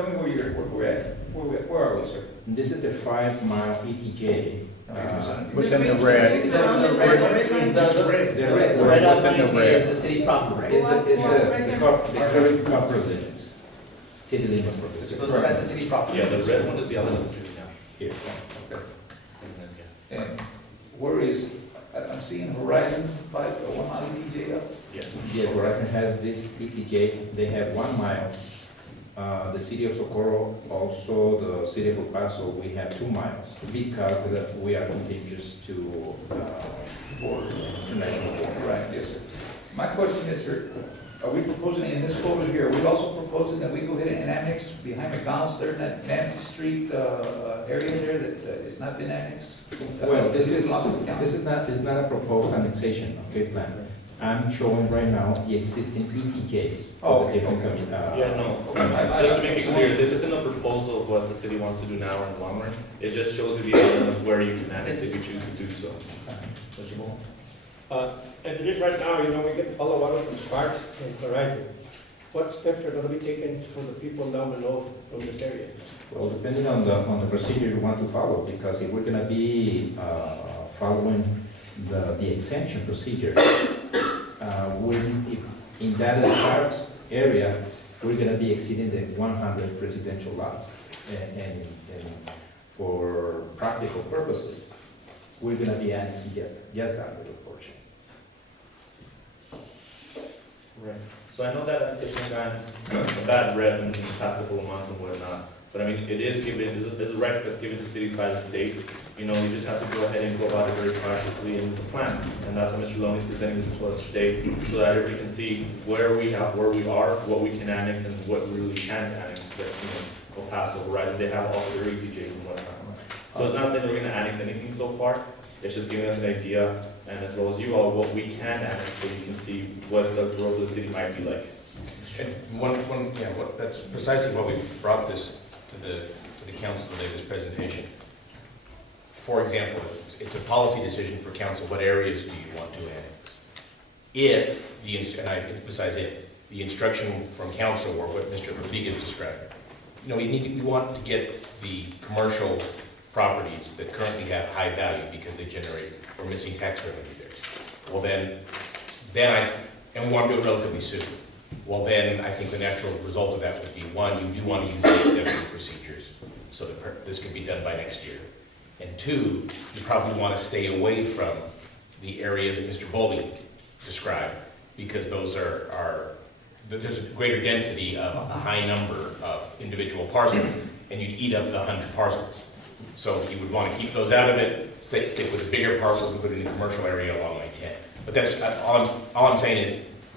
tell me where we're at. Where are we, sir? This is the 5-mile ETJ. What's in the red? The red outline is the city proper, It's right? the current copper limits, city limits for the city. So that's the city proper. Yeah, the red one is the other one, city now. Here. Okay. And then, yeah. And where is, I'm seeing Horizon 1 mile ETJ up. Yeah. Yes, Verizon has this ETJ, they have 1 mile. The city of Socorro, also the city of El Paso, we have 2 miles because we are contiguous to international border. Right, yes, sir. My question is, sir, are we proposing in this folder here, are we also proposing that we go ahead and annex behind McDonald's there in that Nancy Street area there that has not been annexed? Well, this is belongs to the county. not a proposed annexation, okay, plan. I'm showing right now the existing ETJs. Oh, for the different okay. Yeah, no, just to make it clear, this isn't a proposal of what the city wants to do now or in the long run. It just shows you the element of where you can annex if you choose to do so. Mr. Moore? As it is right now, you know, we get all the water from Sparks and Horizon. What steps are gonna be taken for the people down below from this area? Well, depending on the procedure you want to follow, because if we're gonna be following the exemption procedure, in that Sparks area, we're gonna be exceeding the 100 residential lots. And for practical purposes, we're gonna be annexing just that little portion. Right. So I know that annexation got a bad rep in the past couple of months and whatnot, but I mean, it is given, there's a right that's given to cities by the state. You know, you just have to go ahead and go about it very cautiously in the plan. And that's why Mr. Loney is presenting this to us today, so that everybody can see where we are, what we can annex, and what we really can't annex. That, you know, El Paso, right, they have all their ETJs and whatnot. So it's not saying we're gonna annex anything so far, it's just giving us an idea, and as well as you all, what we can annex, so you can see what the growth of the city might be like. That's precisely why we brought this to the council today, this presentation. For example, it's a policy decision for council, what areas do you want to annex? If, and I emphasize it, the instruction from council or what Mr. Rodriguez described, you know, we want to get the commercial properties that currently have high value because they generate, we're missing tax revenue there. Well and we want to do it relatively soon. Well then, I think the natural result of that would be, one, you do want to use the exemption procedures so that this could be done by next year. And two, you probably want to stay away from the areas that Mr. Bowley described, because those there's a greater density of a high number of individual parcels, and you'd eat up the 100 parcels. So you would want to keep those out of it, stick with the bigger parcels and put it in the commercial area along I-10. But that's, all I'm saying is,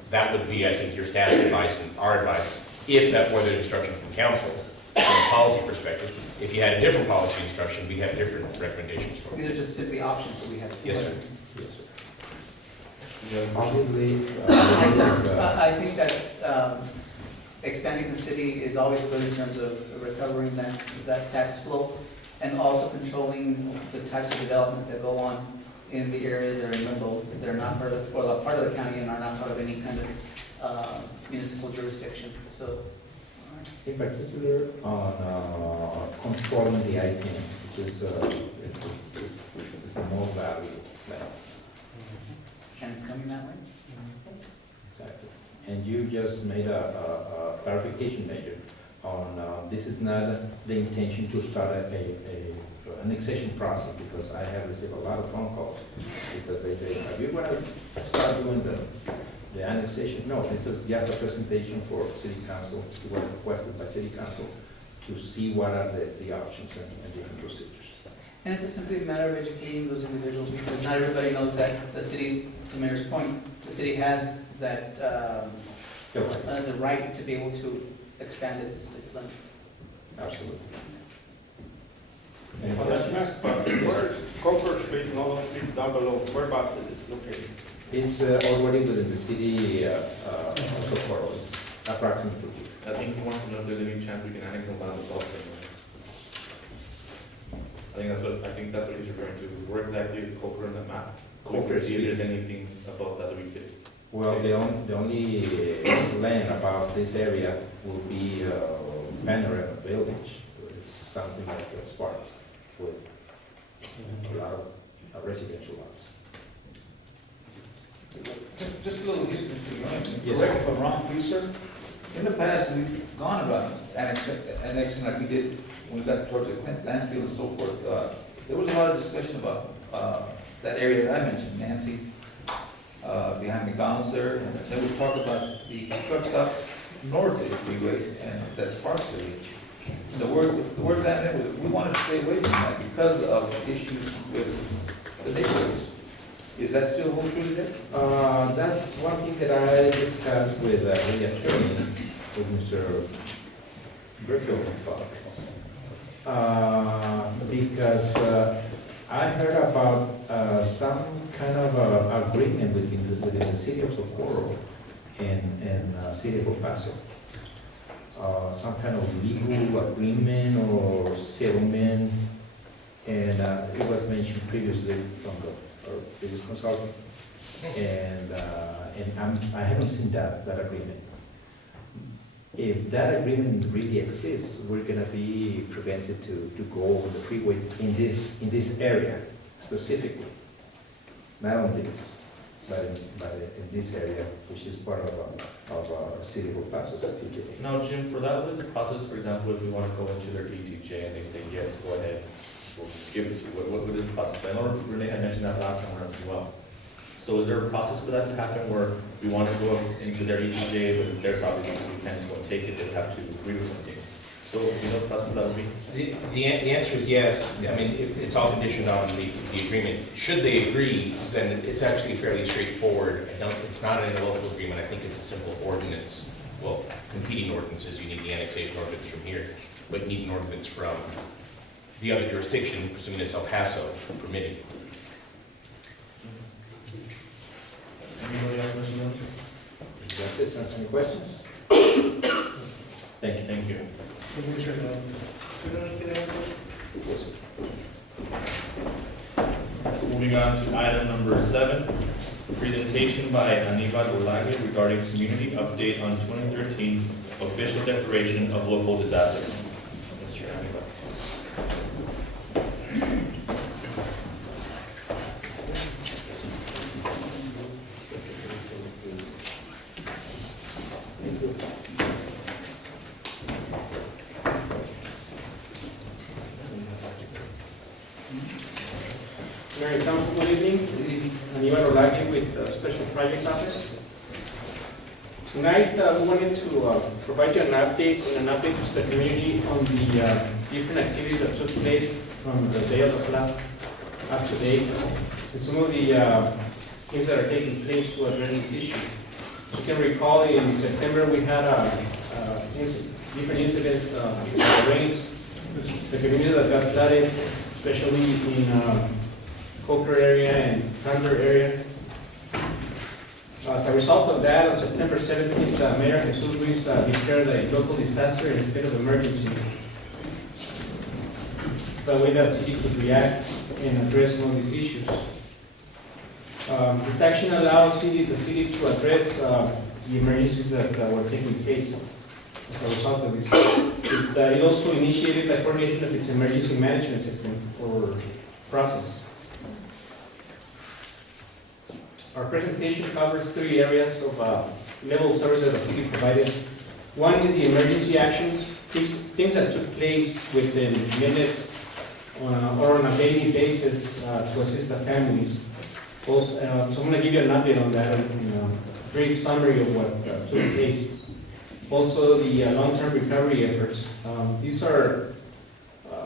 that would be, I think, your staff's advice and our advice, if that were the instruction from council, from a policy perspective. If you had a different policy instruction, we'd have different recommendations for These you. are just simply options that we have. Yes, sir. Yes, sir. Obviously, I think that expanding the city is always good in terms of recovering that tax flow, and also controlling the types of development that go on in the areas that are in limbo, that are not part of, or part of the county and are not part of any kind of municipal jurisdiction, so. in particular, on controlling the ITM, which is the most valuable plan. And it's coming that way? Exactly. And you just made a clarification, Major, on this is not the intention to start an annexation process, because I have received a lot of phone calls, because they say, are you going to start doing the annexation? No, this is just a presentation for city council, it was requested by city council to see what are the options and different procedures. And it's just simply a matter of educating those individuals, because not everybody knows that the city, to the mayor's point, the city has that, the right to be able to expand its limits. Absolutely. On that next part, where's Coker Street and all those streets down below, whereabouts is it located? It's already within the city of Socorro, it's approximately. I think he wants to know if there's any chance we can annex them by the south. I think that's what he's referring to. Where exactly is Coker in that map? So we Coker can see if Street. there's anything above that we could. Well, the only land about this area will be panorama village. It's something like a Sparks with a lot of residential lots. Just a little history to you, Yes, correct me if I'm wrong, please, sir. In the past, we've gone about annexing like we did when we got towards the Clint landfill and so forth. There was a lot of discussion about, that area that I mentioned, Nancy, behind McDonald's there. And there was talk about the truck stop north of the freeway and that Sparks Village. And the word down there was, we wanted to stay away from that because of issues with the neighborhoods. Is that still hold true today? That's one thing that I discussed with the attorney, with Mr. Bricklebuck. Because I heard about some kind of agreement within the city of Socorro and city of El Paso. Some kind of legal agreement or settlement, and it was mentioned previously from our previous consultant, and I haven't seen that agreement. If that agreement really exists, we're gonna be prevented to go over the freeway in this area specifically. Not on this, but in this area, which is part of city of El Paso, TJ. Now, Jim, for that, what is the process, for example, if we want to go into their ETJ and they say, yes, go ahead, we'll give it to you, what is the process? I know Renee had mentioned that last time around as well. So is there a process for that to happen where we want to go into their ETJ, but it's theirs obviously, so we can't just go and take it, they have to agree with something? So, you know, the process for that would be? The answer is yes. I mean, it's all conditioned on the agreement. Should they agree, then it's actually fairly straightforward. It's not an interlocal agreement. I think it's a simple ordinance. Well, competing ordinances, you need the annexation ordinance from here, but you need an ordinance from the other jurisdiction, presuming it's El Paso, permitting. Anybody else wishing to? That's it, any questions? Thank you. Thank you. Moving on to item number 7, presentation by Aníbal Olague regarding community update on 2013 official declaration of local disaster. Mr. Aníbal. Mayor and Council, good evening. Aníbal Olague with the Special Projects Office. Tonight, we wanted to provide you an update to the community on the different activities that took place from the day of the floods up to date, and some of the things that are taking place to address this issue. As you can recall, in September, we had different incidents with the rains, the community that got flooded, especially in Coker area and Thunder area. As a result of that, on September 17th, Mayor Jesus Ruiz declared a local disaster and state of emergency. That way the city could react and address some of these issues. This action allows the city to address the emergencies that were taking place as a result of this. It also initiated the coordination of its emergency management system or process. Our presentation covers 3 areas of level of service that the city provided. One is the emergency actions, things that took place within minutes or on a daily basis to assist the families. Also, so I'm going to give you an update on that and a brief summary of what took place. Also, the long-term recovery efforts. These are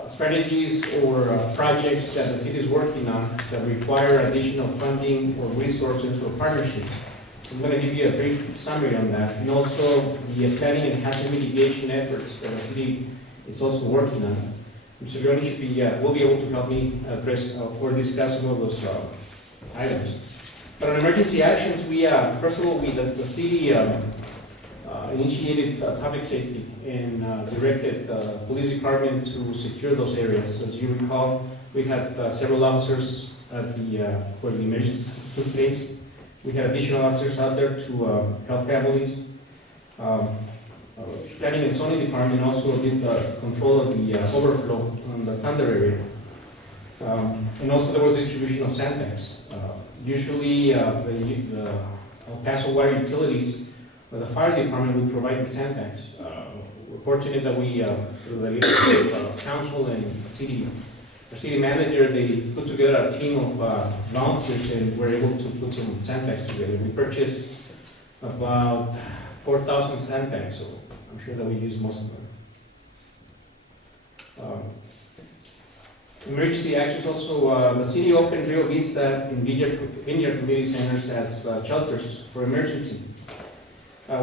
strategies or projects that the city is working on that require additional funding or resources or partnerships. So I'm going to give you a brief summary on that, and also the planning and hazard mitigation efforts that the city is also working on. Mr. Leone should be will be able to help me address or discuss some of those items. But on emergency actions, we first of all the city initiated public safety and directed the police department to secure those areas. As you recall, we had several officers at where the emergency took place. We had additional officers out there to help families. Planning and Zoning Department also did control of the overflow on the Thunder area. And also there was distribution of sandbags. Usually the El Paso Water Utilities or the fire department would provide the sandbags. We're fortunate that we, through the leadership of council and our city manager, they put together a team of volunteers and were able to put some sandbags together. We purchased about 4,000 sandbags, so I'm sure that we use most of them. Emergency actions also, the city opened Rio Vista and Vineyard Community Centers as shelters for emergency.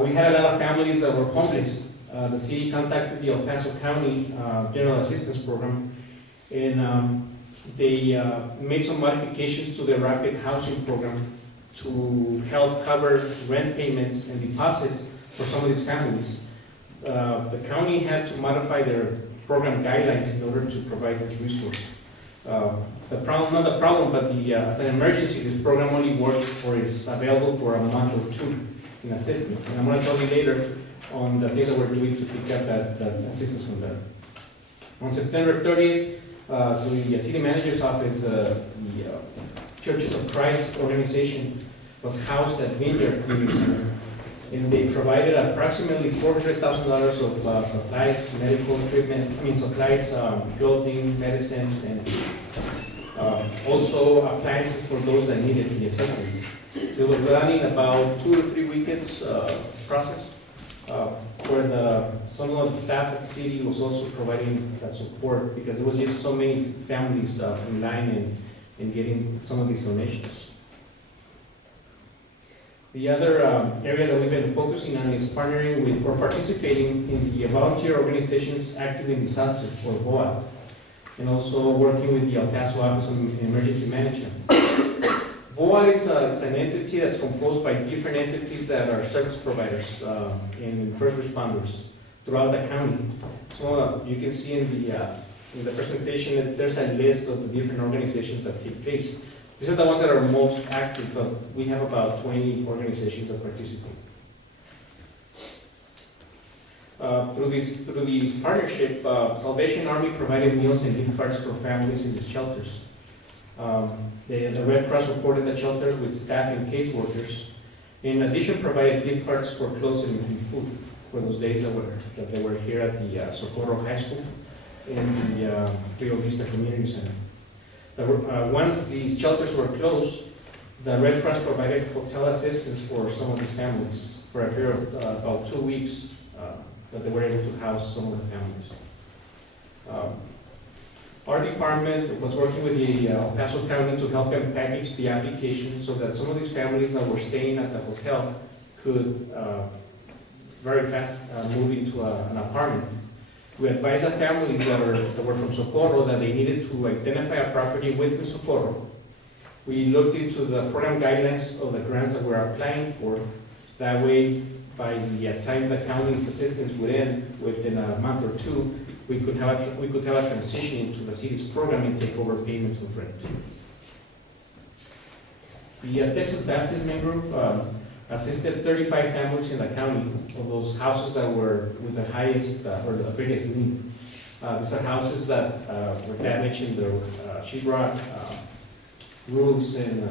We had a lot of families that were homeless. The city contacted the El Paso County General Assistance Program, and they made some modifications to the rapid housing program to help cover rent payments and deposits for some of these families. The county had to modify their program guidelines in order to provide this resource. The problem, not the problem, but as an emergency, this program only works or is available for a month or two in assistance. And I'm going to tell you later on the things that we're doing to pick up that assistance from them. On September 30th, the city manager's office, the Churches of Christ organization was housed at Vineyard Community Center, and they provided approximately $400,000 of supplies, medical equipment, supplies, clothing, medicines, and also appliances for those that needed the assistance. It was done in about 2 to 3 weekends process, where some of the staff at the city was also providing that support because there was just so many families in line and getting some of these donations. The other area that we've been focusing on is partnering with or participating in the volunteer organizations active in disaster, or VOA, and also working with the El Paso Office of Emergency Management. VOA is it's an entity that's composed by different entities that are service providers and first responders throughout the county. So you can see in the presentation that there's a list of the different organizations that take place. These are the ones that are most active, but we have about 20 organizations that participate. Through this partnership, Salvation Army provided meals and gift cards for families in the shelters. The Red Cross supported the shelters with staff and case workers. In addition, provided gift cards for clothes and food for those days that they were here at the Socorro High School and the Rio Vista Community Center. Once these shelters were closed, the Red Cross provided hotel assistance for some of these families for a period of about 2 weeks that they were able to house some of the families. Our department was working with the El Paso County to help them package the application so that some of these families that were staying at the hotel could very fast move into an apartment. We advised the families that were from Socorro that they needed to identify a property within Socorro. We looked into the program guidelines of the grants that we're applying for. That way, by the time the county's assistance would end, within a month or two, we could have a transition into the city's program and take over payments of rent. The Texas Baptist Men Group assisted 35 families in the county of those houses that were with the highest or the biggest need. These are houses that were damaged in the sheetrock, roofs, and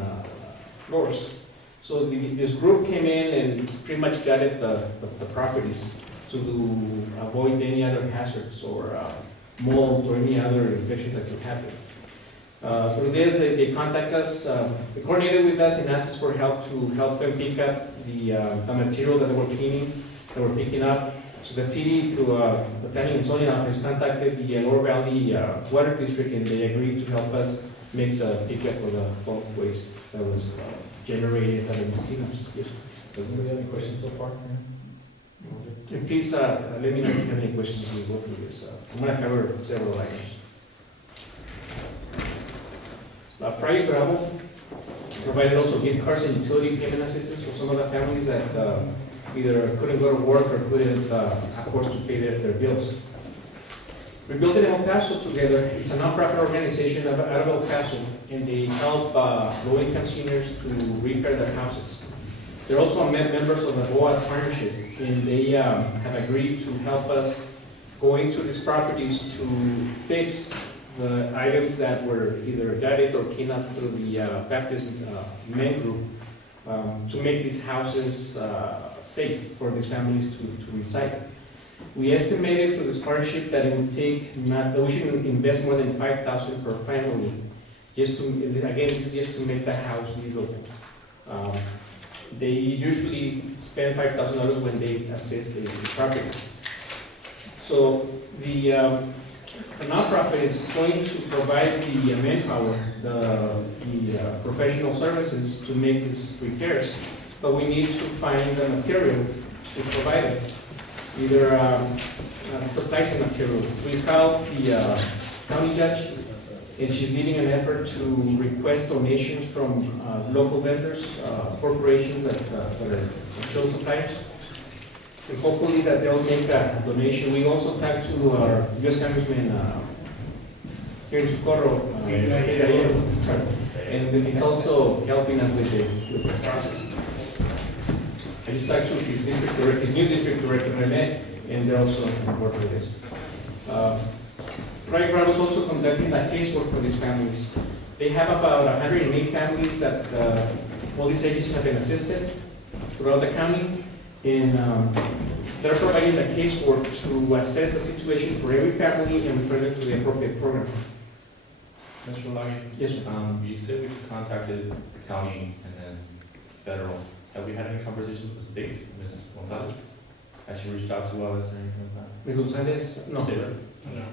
floors. So this group came in and pretty much gutted the properties to avoid any other hazards or mold or any other infection that could happen. Through this, they contact us, they coordinated with us and asked us for help to help them pick up the material that they were cleaning, that were picking up. So the city, through the Planning and Zoning Office, contacted the Lower Valley Water District, and they agreed to help us make the pickup of the bulk waste that was generated out of these cleanups. Yes. Does anybody have any questions so far? And please let me know if you have any questions as we go through this. I'm going to cover several items. Project Bravo provided also gift cards and utility payment assistance for some of the families that either couldn't go to work or couldn't afford to pay their bills. We built it in El Paso together. It's a nonprofit organization out of El Paso, and they help low-income seniors to repair their houses. They're also members of the BOA partnership, and they have agreed to help us go into these properties to fix the items that were either gutted or cleaned up through the Baptist men group, to make these houses safe for these families to reside. We estimated through this partnership that it would take that we should invest more than $5,000 per family, just to, again, this is just to make the house livable. They usually spend $5,000 when they assess the property. So the nonprofit is going to provide the manpower, the professional services to make these repairs, but we need to find the material to provide it. Either supplies and material. We called the county judge, and she's leading an effort to request donations from local vendors, corporations that are material suppliers. And hopefully that they'll make a donation. We also talked to our U.S. Congressman here in Socorro, and he's also helping us with this process. I just talked to his district director, his new district director, Rene, and they're also on board with this. Right Brown is also conducting a casework for these families. They have about 108 families that all these agencies have been assisted throughout the county, and they're providing the casework to assess the situation for every family and refer them to the appropriate program. Mr. Lagi? Yes, sir. You said we've contacted the county and then federal. Have we had any conversations with the state, Ms. Gonzalez? Has she reached out to us or anything like that? Ms. Gonzalez, no, State rep?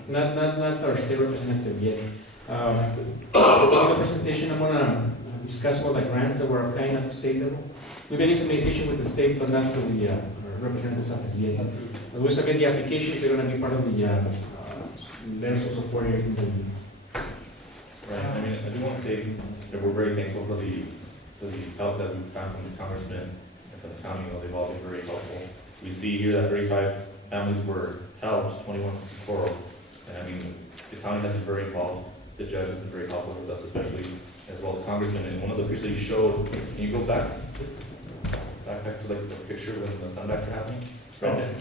not our state representative yet. In the presentation, I'm gonna discuss all the grants that we're applying at the state level. We've been in communication with the state, but not with the representative's office yet. When we submit the applications, they're gonna be part of the letters of support and everything. Right, I mean, I do want to say that we're very thankful for the help that we've gotten from the congressman and from the county. You know, they've all been very helpful. We see here that 35 families were helped, 21 from Socorro. And I mean, the county has been very involved. The judge has been very helpful with us, especially as well the congressman. And one of the pictures he showed, can you go back, please? Back to like the picture when the sunbacks are happening? Right there.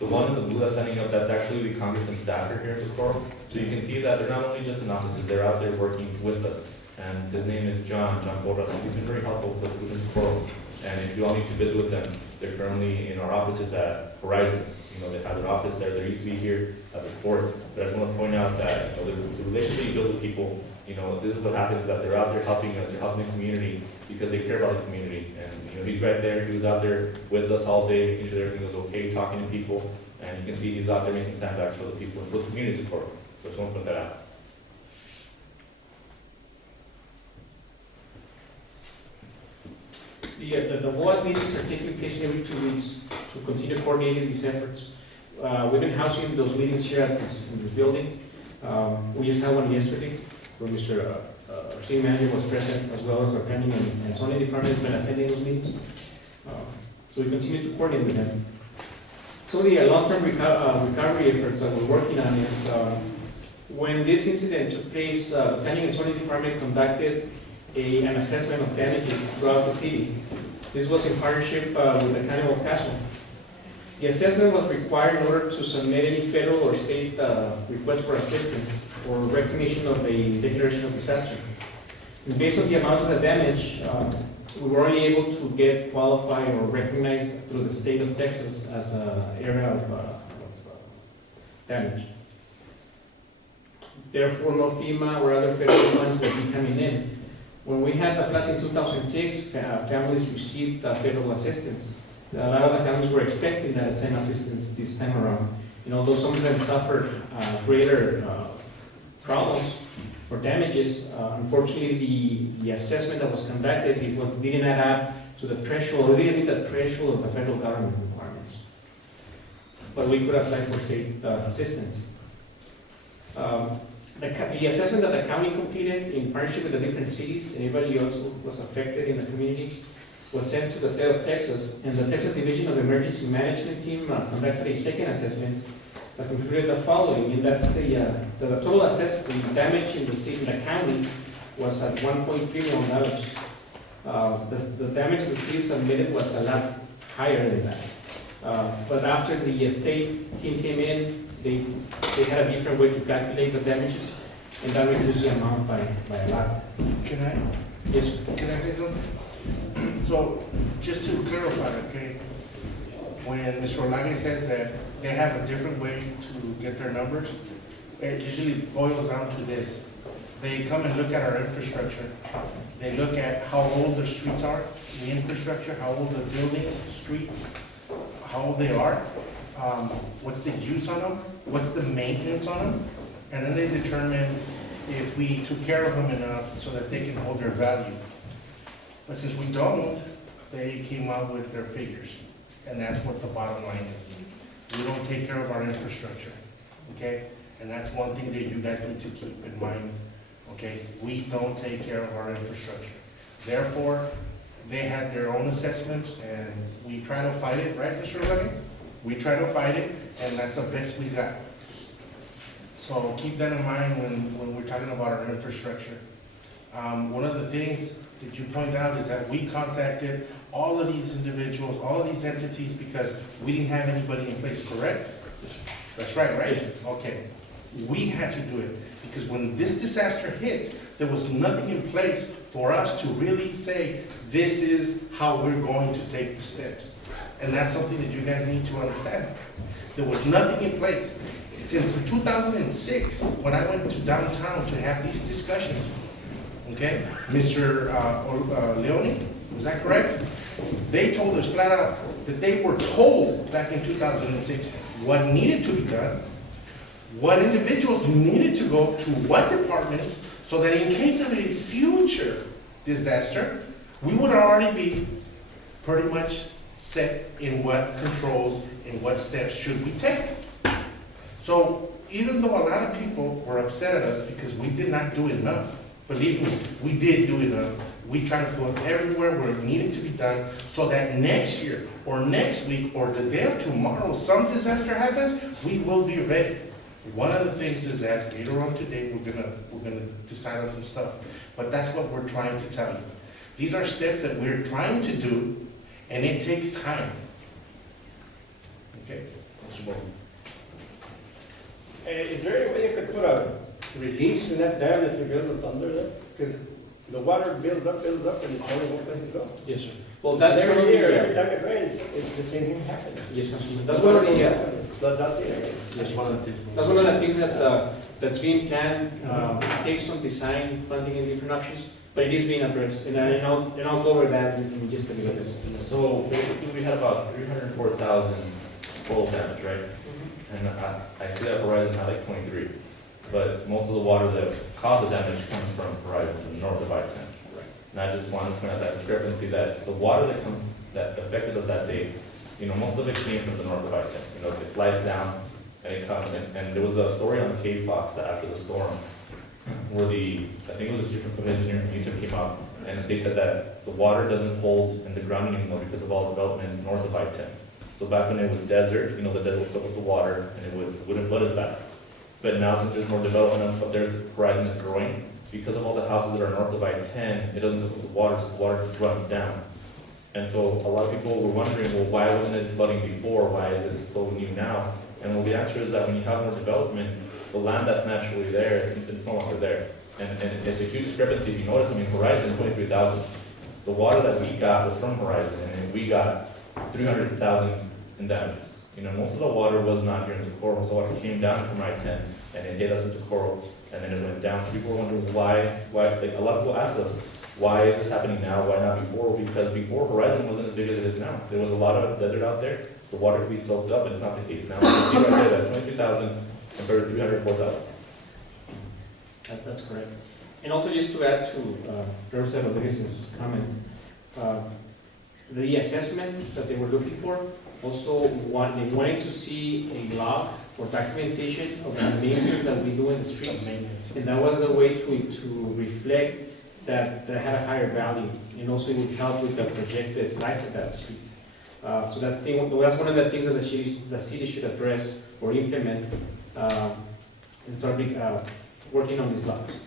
The one in the blue that's standing up, that's actually the congressman staffer here in Socorro. So you can see that they're not only just in offices, they're out there working with us. And his name is John Borras, and he's been very helpful with Socorro. And if you all need to visit with them, they're currently in our offices at Horizon. You know, they have their office there, they used to be here at the fort. But I just want to point out that, you know, the relationship you build with people, you know, this is what happens, that they're out there helping us, they're helping the community because they care about the community. And, you know, he's right there, he was out there with us all day, making sure everything was okay, talking to people. And you can see he's out there making sandbags for the people and for the community support. So I just want to put that out. The WAD meetings are taking place every 2 weeks to continue coordinating these efforts. We've been housing those meetings here in this building. We just had one yesterday where Mr. RCM manager was present, as well as our planning and zoning department has been attending those meetings. So we continue to coordinate with them. So the long-term recovery efforts that we're working on is when this incident took place, the planning and zoning department conducted an assessment of damages throughout the city. This was in partnership with the County of El Paso. The assessment was required in order to submit any federal or state request for assistance or recognition of a declaration of disaster. And based on the amount of the damage, we were only able to get qualified or recognized through the state of Texas as an area of damage. Therefore, no FEMA or other federal funds will be coming in. When we had the floods in 2006, families received federal assistance. A lot of the families were expecting that same assistance this time around. And although some of them suffered greater problems or damages, unfortunately the assessment that was conducted, didn't add up to the threshold, it didn't meet the threshold of the federal government requirements. But we could apply for state assistance. The assessment that the county completed in partnership with the different cities, and everybody else who was affected in the community, was sent to the state of Texas, and the Texas Division of Emergency Management team conducted a second assessment that concluded the following, and that's the total assessment damage in the city, in the county, was at $1.3 million. The damage the city submitted was a lot higher than that. But after the state team came in, they had a different way to calculate the damages, and that reduced the amount by a lot. Can I, Yes, sir. can I say something? So, just to clarify, okay, when Mr. Olage says that they have a different way to get their numbers, it usually boils down to this. They come and look at our infrastructure. They look at how old the streets are, the infrastructure, how old the buildings, streets, how old they are, what's the use on them, what's the maintenance on them, and then they determine if we took care of them enough so that they can hold their value. But since we don't, they came out with their figures, and that's what the bottom line is. We don't take care of our infrastructure, okay? And that's one thing that you guys need to keep in mind, okay? We don't take care of our infrastructure. Therefore, they had their own assessments, and we try to fight it, right, Mr. Levy? We try to fight it, and that's the best we got. So keep that in mind when we're talking about our infrastructure. One of the things that you point out is that we contacted all of these individuals, all of these entities, because we didn't have anybody in place, correct? That's right, right? Okay. We had to do it, because when this disaster hit, there was nothing in place for us to really say, this is how we're going to take the steps. And that's something that you guys need to understand. There was nothing in place. Since 2006, when I went to downtown to have these discussions, okay, Mr. Leone, was that correct? They told us flat out that they were told back in 2006 what needed to be done, what individuals needed to go to what departments, so that in case of a future disaster, we would already be pretty much set in what controls and what steps should we take. So even though a lot of people were upset at us because we did not do enough, believe me, we did do enough. We tried to put everywhere where it needed to be done so that next year or next week or the day of tomorrow, some disaster happens, we will be ready. One of the things is that later on today, we're gonna decide on some stuff, but that's what we're trying to tell you. These are steps that we're trying to do, and it takes time. Okay, Mr. Bowman. Is there any way you could put a release in that dam that you're building under there? Because the water builds up, and it's only one place to go. Yes, sir. Well, that's one of Every year, every the, time it rains, it's the same thing happening. yes, Councilman. That's one of the, Floods out the area. That's one of the things. that's one of the things that, that's being planned. It takes some design, funding, and different options, but it is being addressed, and I'll go over that in just a minute. So basically, we had about 304,000 total damage, right? And I see that Horizon had like 23, but most of the water that caused the damage comes from Horizon, from north of I-10. And I just wanted to point out that discrepancy, that the water that affected us that day, you know, most of it came from the north of I-10. You know, it slides down and it comes in. And there was a story on K-Fox that after the storm, where I think it was a chief of engineer from YouTube came out, and they said that the water doesn't hold in the ground anymore because of all development north of I-10. So back when it was desert, you know, the desert would soak up the water and it wouldn't flood as bad. But now since there's more development up there, Horizon is growing, because of all the houses that are north of I-10, it doesn't soak up the water, so the water runs down. And so a lot of people were wondering, well, why wasn't it flooding before? Why is this so new now? And well, the answer is that when you have more development, the land that's naturally there, it's no longer there. And it's a huge discrepancy. If you notice, I mean, Horizon, 23,000. The water that we got was from Horizon, and we got 300,000 in damages. You know, most of the water was not here in Socorro. Most of the water came down from I-10, and it hit us in Socorro, and then it went down. So people were wondering why, like a lot of people asked us, why is this happening now, why not before? Because before, Horizon wasn't as big as it is now. There was a lot of desert out there, the water could be soaked up, and it's not the case now. You can see right there that 23,000 compared to 304,000. That's correct. And also just to add to Representative Rodriguez's comment, the assessment that they were looking for, also they wanted to see a log or documentation of the maintenance that we do in the streets. And that was a way to reflect that had a higher value, and also it would help with the projected life of that street. So that's one of the things that the city should address or implement and start working on these logs.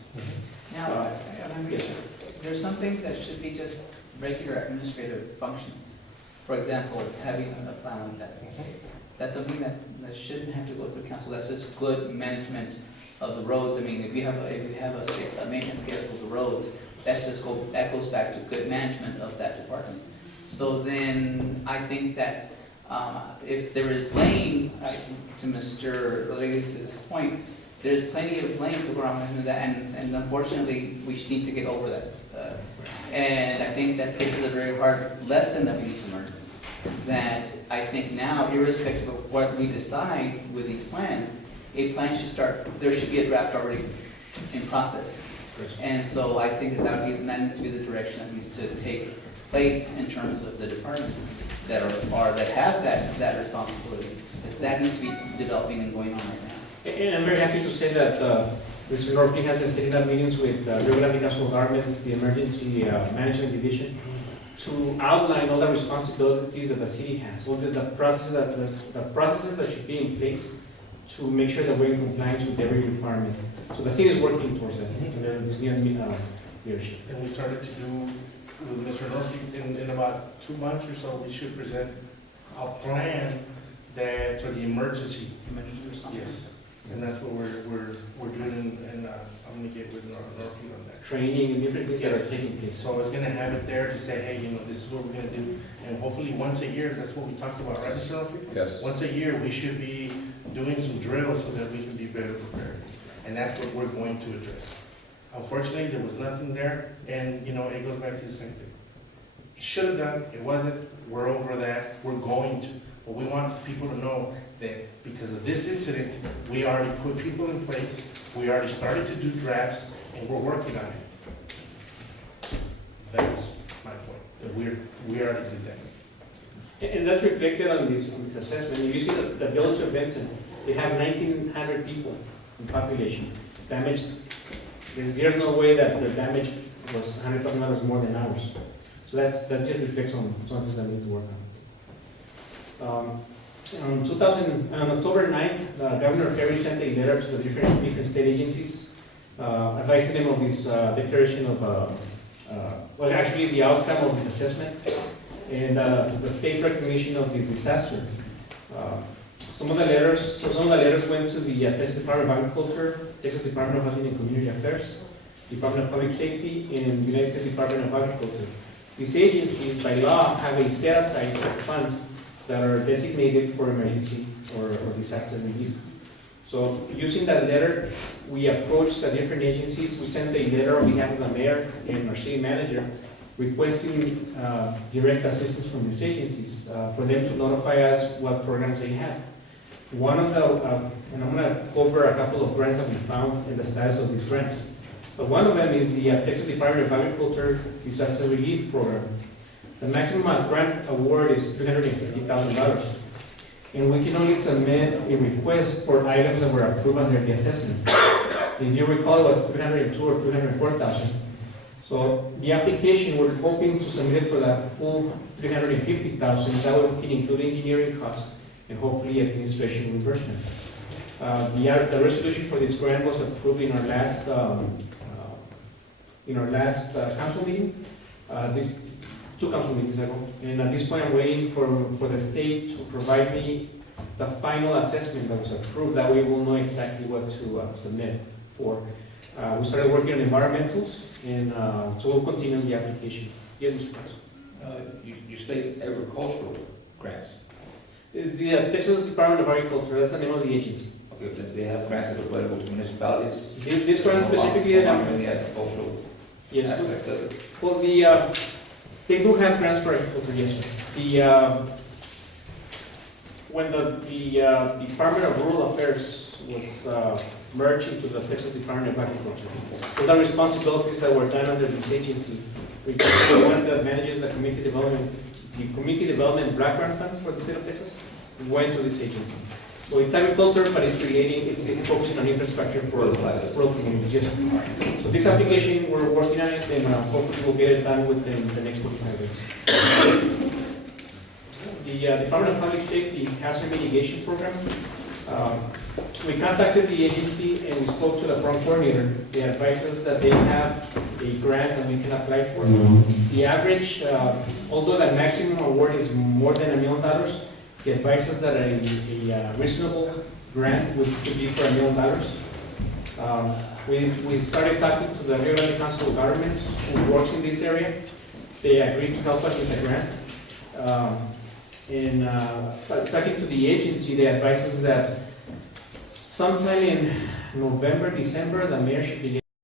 Now, I mean, Yes, sir. there's some things that should be just regular administrative functions. For example, having a plan like that. That's something that shouldn't have to go through council, that's just good management of the roads. I mean, if you have a maintenance schedule of the roads, that goes back to good management of that department. So then, I think that, if there is blame, to Mr. Rodriguez's point, there's plenty of blame to go around into that, and unfortunately, we need to get over that. And I think that this is a very hard lesson that we need to learn. That I think now, irrespective of what we decide with these plans, a plan should start, there should be a draft already in process. And so I think that needs to be the direction that needs to take place in terms of the departments that have that responsibility. That needs to be developing and going on right now. And I'm very happy to say that Mr. Norfling has been setting up meetings with regular council governments, the emergency management division, to outline all the responsibilities that the city has, all the processes that should be in place to make sure that we're in compliance with every requirement. So the city is working towards that, under this new leadership. And we started to do with Mr. Norfleet in about 2 months or so, we should present a plan that for the emergency. Emergency response. Yes, and that's what we're doing, and I'm gonna get with Norfleet on that. Training and different things that Yes. are taking place. So it's gonna have it there to say, hey, this is what we're gonna do, and hopefully once a year, that's what we talked about, right, Mr. Norfleet? Yes. Once a year, we should be doing some drills so that we can be better prepared, and that's what we're going to address. Unfortunately, there was nothing there, and, it goes back to the same thing. It should have done, it wasn't, we're over that, we're going to. But we want people to know that because of this incident, we already put people in place, we already started to do drafts, and we're working on it. That's my point, that we already did that. And that's reflected on this assessment. If you see the village of Benton, they have 1,900 people in population. Damaged, there's no way that the damage was $100,000 more than ours. So that just reflects on some things that we need to work on. On October 9th, Governor Perry sent a letter to the different state agencies, advising them of this declaration of, actually the outcome of this assessment and the state's recognition of this disaster. Some of the letters went to the Texas Department of Agriculture, Texas Department of Housing and Community Affairs, Department of Public Safety, and United States Department of Agriculture. These agencies, by law, have a set aside of funds that are designated for emergency or disaster relief. So using that letter, we approached the different agencies. We sent a letter on behalf of the mayor and our city manager requesting direct assistance from these agencies for them to notify us what programs they had. One of the, and I'm going to go over a couple of grants that we found and the status of these grants. But one of them is the Texas Department of Agriculture Disaster Relief Program. The maximum grant award is $350,000. And we can only submit a request for items that were approved under the assessment. If you recall, it was $302,000 or $304,000. So the application, we're hoping to submit for that full $350,000. That would include engineering costs and hopefully administration reimbursement. The resolution for this grant was approved in our last council meeting. These 2 council meetings ago. And at this point, I'm waiting for the state to provide me the final assessment that was approved. That way we'll know exactly what to submit for. We started working on environmentals, and so we'll continue the application. Yes, Mr. President. You state agricultural grants. It's the Texas Department of Agriculture. That's the name of the agency. Okay, but they have grants that are available to municipalities? This grant specifically, Along the agricultural yes. aspect of it? Well, they do have grants for agriculture, yes, sir. When the Department of Rural Affairs was merged into the Texas Department of Agriculture, all the responsibilities that were done under this agency, which is the one that manages the community development block grant funds for the state of Texas, went to this agency. So it's agriculture, but it's focusing on infrastructure for rural communities, yes, sir. So this application, we're working on it, and hopefully we'll get it done within the next 45 days. The Department of Public Safety Hazard Mitigation Program. We contacted the agency and we spoke to the program coordinator. They advised us that they have a grant that we can apply for. The average, although the maximum award is more than $1 million, he advised us that a reasonable grant could be for $1 million. We started talking to the Rio Grande Council of Governments who works in this area. They agreed to help us with the grant. Talking to the agency, they advised us that sometime in November, December, the mayor should begin